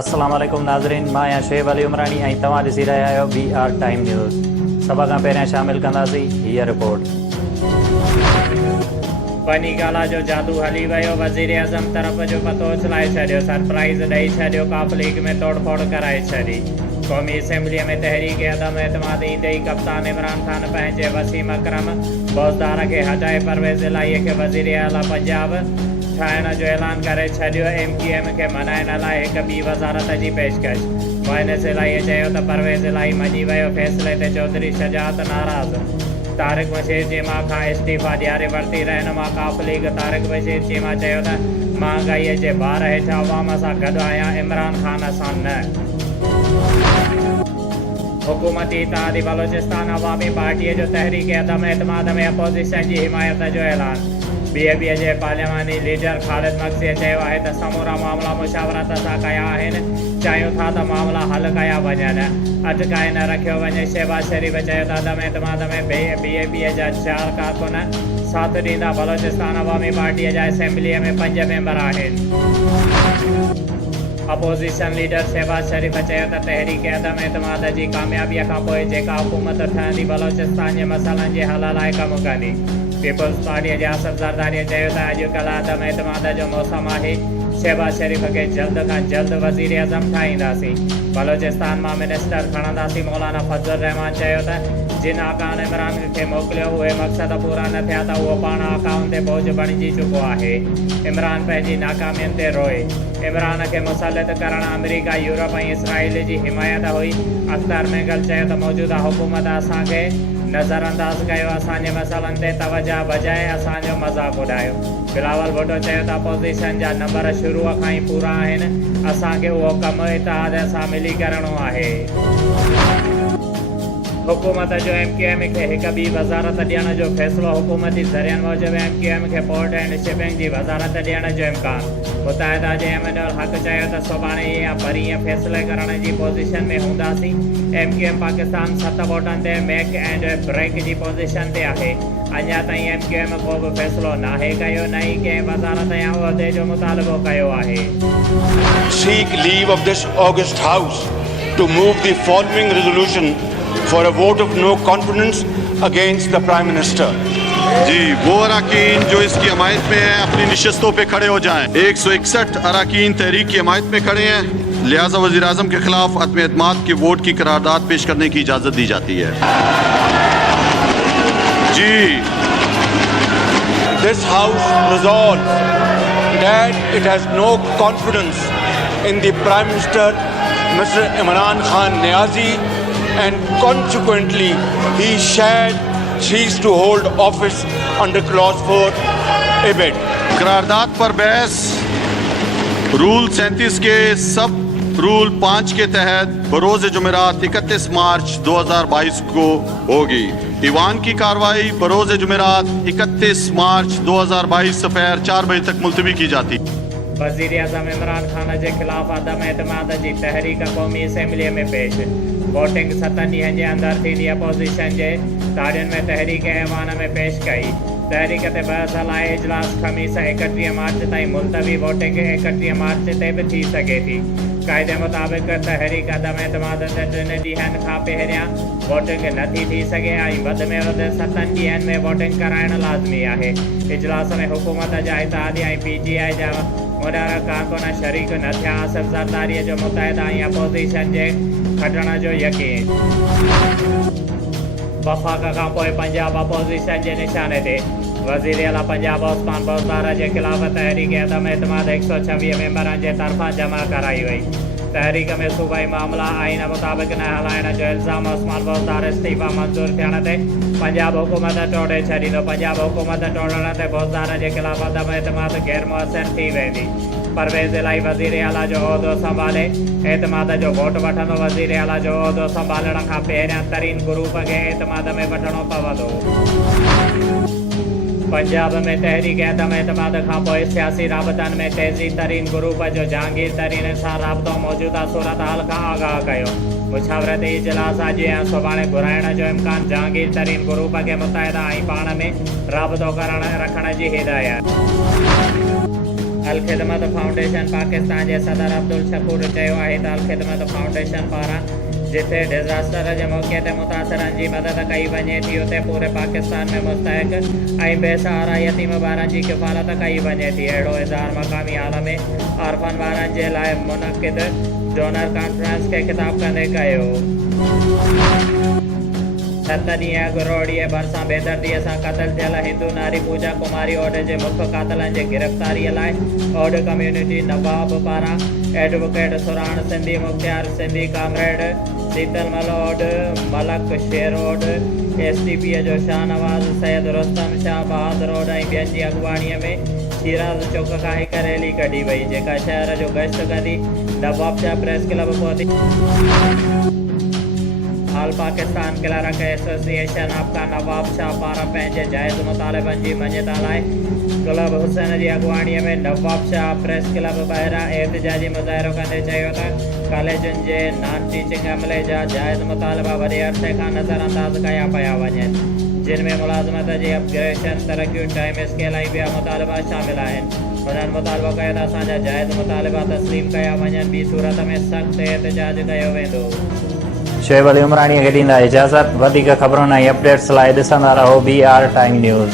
अस्सलाम वालेकुम नाज़रीन, मां आहियां शुएब अली उमरानी ऐं तव्हां ॾिसी रहिया आहियो BR टाइम न्यूज़। सभ खां पहिरियां शामिल कंदासीं हीअ रिपोर्ट। फनी गाला जो जादू हली वियो, वज़ीर आज़म तरफ़ जो पतो उछलाए छॾियो, सरप्राइज़ ॾेई छॾियो, काफ लीग में तोड़फोड़ कराए छॾी। क़ौमी असैम्बलीअ में तहरीक अदम एतमाद ईंदे ई कप्तान इमरान ख़ान पंहिंजे वसीम अकरम बौज़दार खे हटाए परवेज़ इलाही खे वज़ीर आला पंजाब ठाहिण जो ऐलान करे छॾियो। MQM खे मनाइण लाइ हिकु ॿी वज़ारत जी पेशकश। मुइनिस इलाही चयो त परवेज़ इलाही मञी वियो फ़ैसिले ते चौधरी शजात नाराज़। तारिक बशीर चीमा खां इस्तीफ़ा ॾियारे वरिती रहनुमा काफ लीग। तारिक बशीर चीमा चयो त महांगाईअ जे भार हेठि अवाम सां गॾु आहियां, इमरान ख़ान सां न। हुकूमती इत्तेहादी बलोचिस्तान अवामी पार्टीअ जो तहरीक अदम एतमाद में अपोज़िशन जी हिमायत जो ऐलान। BAP जे पार्लियामानी लीडर ख़ालिद मक्सीअ चयो आहे त समूरा मामला मुशावरत सां कया आहिनि, चाहियूं था त मामला हल कया वञनि, अटकाए न रखियो वञे। शहबाज शरीफ़ चयो त अदम एतमाद में BAP जा 4 कारकुन साथ ॾींदा। बलोचिस्तान अवामी पार्टीअ जा असैम्बलीअ में 5 मेंबर आहिनि। अपोज़िशन लीडर शहबाज शरीफ़ चयो त तहरीक अदम एतमाद जी कामयाबीअ खां पोइ जेका हुकूमत ठहंदी बलोचिस्तान जे मसइलनि जे हल लाइ कमु कंदी। पीपल्स पार्टीअ जे आसिफ ज़रदारी चयो त अॼुकल्ह अदम एतमाद जो मौसम आहे, शहबाज शरीफ़ खे जल्द खां जल्द वज़ीर आज़म ठाहींदासीं, बलोचिस्तान मां मिनिस्टर खणंदासीं। मौलाना फज़ल रहमान चयो त जिन आकाउन इमरान खे मोकिलियो उहे मक़सद पूरा न थिया त उहो पाण आकाउन ते बोझ बणिजी चुको आहे। इमरान पंहिंजी नाकामियुनि ते रोए। इमरान खे मुसलत करणु अमेरिका, यूरोप ऐं इसराइल जी हिमायत हुई। अख्तर मेगल चयो त मौजूदा हुकूमत असांखे नज़रअंदाज़ कयो, असांजे मसइलनि ते तवजा बजाए असांजो मज़ाक़ उॾायो। बिलावल भुट्टो चयो त अपोज़िशन जा नंबर शुरूअ खां ई पूरा आहिनि, असांखे उहो कमु इत्तेहाद सां मिली करणो आहे। हुकूमत जो MQM खे हिकु ॿी वज़ारत ॾियण जो फ़ैसिलो। हुकूमती ज़रियनि मूजिबि MQM खे पोर्ट एंड शिपिंग जी वज़ारत ॾियण जो इम्कान। मुताहिदा जे एमिनुल हक़ चयो त सुभाणे या परीहं फ़ैसिले करण जी पोज़ीशन में हूंदासीं। MQM पाकिस्तान 7 वोटनि ते मेक एंड ब्रेक जी पोज़ीशन ते आहे। अञा ताईं MQM को बि फ़ैसिलो नाहे कयो, न ई कंहिं वज़ारत या उहिदे जो मुतालबो कयो आहे। Seek leave of this august house to move the following resolution for a vote of no confidence against the Prime Minister. जी, वो अराकीन जो इसकी हमायत में हैं अपनी निशस्तों पे खड़े हो जाएं। 161 अराकीन तहरीक की हमायत में खड़े हैं, लिहाजा वज़ीर आज़म के खिलाफ अदम एतमाद के वोट की करारदाद पेश करने की इजाज़त दी जाती है। जी, This House resolves that it has no confidence in the Prime Minister, Mr. Imran Khan Niazi, and consequently he shall cease to hold office under clause 4 करारदाद पर बहस रूल 37 के सब रूल 5 के तहत बरोज़ जुमेरात 31 मार्च 2022 को होगी। ईवान की कार्रवाई बरोज़ जुमेरात 31 मार्च 2022 दोपहर 4 बजे तक मुलतवी की जाती। वज़ीर आज़म इमरान ख़ान जे ख़िलाफ़ अदम एतमाद जी तहरीक क़ौमी असैम्बलीअ में पेश। वोटिंग 7 ॾींहंनि जे अंदरि थींदी। अपोज़िशन जे ताड़ियुनि में तहरीक ऐवान में पेश कई। तहरीक ते बहस लाइ इजलास ख़मीस 31 मार्च ताईं मुलतवी। वोटिंग 31 मार्च ते बि थी सघे थी। क़ाइदे मुताबिक़ तहरीक अदम एतमाद ते 3 ॾींहंनि खां पहिरियां वोटिंग नथी थी सघे ऐं वधि में वधि 7 ॾींहंनि में वोटिंग कराइण लाज़मी आहे। इजलास में हुकूमत जा इत्तेहादी ऐं PTI जा मुॾारा कारकुन शरीक न थिया। आसिफ ज़रदारीअ जो मुताहिदा ऐं अपोज़िशन जे खटण जो यकीन। वफ़ाक़ खां पोइ पंजाब अपोज़िशन जे निशाने ते। वज़ीर आला पंजाब उस्मान बौज़दार जे ख़िलाफ़ तहरीक अदम एतमाद 126 मेंबरनि जे तरफ़ां जमा कराई वई। तहरीक में सूबाई मामला आइन मुताबिक़ न हलाइण जो इल्ज़ाम। उस्मान बौज़दार इस्तीफ़ा मंज़ूर थियण ते पंजाब हुकूमत टोड़े छॾींदो। पंजाब हुकूमत टोड़ण ते बौज़दार जे ख़िलाफ़ अदम एतमाद गैर मुअस्सर थी वेंदी। परवेज़ इलाही वज़ीर आला जो उहिदो संभाले एतमाद जो वोट वठंदो। वज़ीर आला जो उहिदो संभालण खां पहिरियां तरीन ग्रुप खे एतमाद में वठणो पवंदो। पंजाब में तहरीक अदम एतमाद खां पोइ सियासी राबतनि में तेज़ी। तरीन ग्रुप जो जहांगीर तरीन सां राब्तो मौजूदा सूरत हाल खां आगाह कयो। मुशावरती इजलास अॼु ऐं सुभाणे घुराइण जो इम्कान। जहांगीर तरीन ग्रुप खे मुताहिदा ऐं पाण में राब्तो रखण जी हिदायत। अल ख़िदमत फाउंडेशन पाकिस्तान जे सदर अब्दुल शकूर चयो आहे त अल ख़िदमत फाउंडेशन पारां जिथे डिज़ास्टर जे मौक़े ते मुतासिरनि जी मदद कई वञे थी उते पूरे पाकिस्तान में मुस्तहिक ऐं बेसहारा यतीम ॿारनि जी किफ़ालत कई वञे थी। अहिड़ो इज़हार मक़ामी हाल में ऑर्फन ॿारनि जे लाइ मुनक़िद डोनर कॉन्फ्रेंस खे ख़िताब कंदे कयो। 7 ॾींहं अॻु रोहड़ीअ भरिसां बेदर्दीअ सां क़तल थियल हिंदू नारी पूजा कुमारी ओड जे मुख्य कातलनि जे गिरफ़्तारीअ लाइ ओड कम्यूनिटी नवाब पारां advocate Suran Sindhi, Mukhtiar Sindhi, comrade Sheetalmal Od, Malak Sher Od, STP जो शाहनवाज़ सैयद रुस्तम शाह बहादुर ओड ऐं ॿियनि जी अॻुवाणीअ में शिराज़ चौक खां हिक रैली कढी वई जेका शहर जो गश्त कंदी नवाब शाह प्रेस क्लब पहुती। हाल पाकिस्तान क्लर्क एसोसिएशन आपका नवाब शाह पारां पंहिंजे जाइज़ मुतालिबनि जी मञता लाइ क्लब हुसैन जी अॻुवाणीअ में नवाब शाह प्रेस क्लब ॿाहिरां एहतिजाजी मुज़ाहिरो कंदे चयो त कॉलेजनि जे नॉन टीचिंग अमले जा जाइज़ मुतालिबा वॾे अरसे खां नज़रअंदाज़ कया पिया वञनि, जिन में मुलाज़मत जी अपग्रेडेशन, तरक़ियूं, टाइम स्केल ऐं ॿिया मुतालिबा शामिल आहिनि। उन्हनि मुतालिबो कयो त असांजा जाइज़ मुतालिबा तस्लीम कया वञनि, ॿी सूरत में सख़्तु एहतिजाज कयो वेंदो। शोएब अली उमराणीअ खे ॾींदा इजाज़त। वधीक ख़बरुनि ऐं अपडेट्स लाइ ॾिसंदा रहो BR टाइम न्यूज़।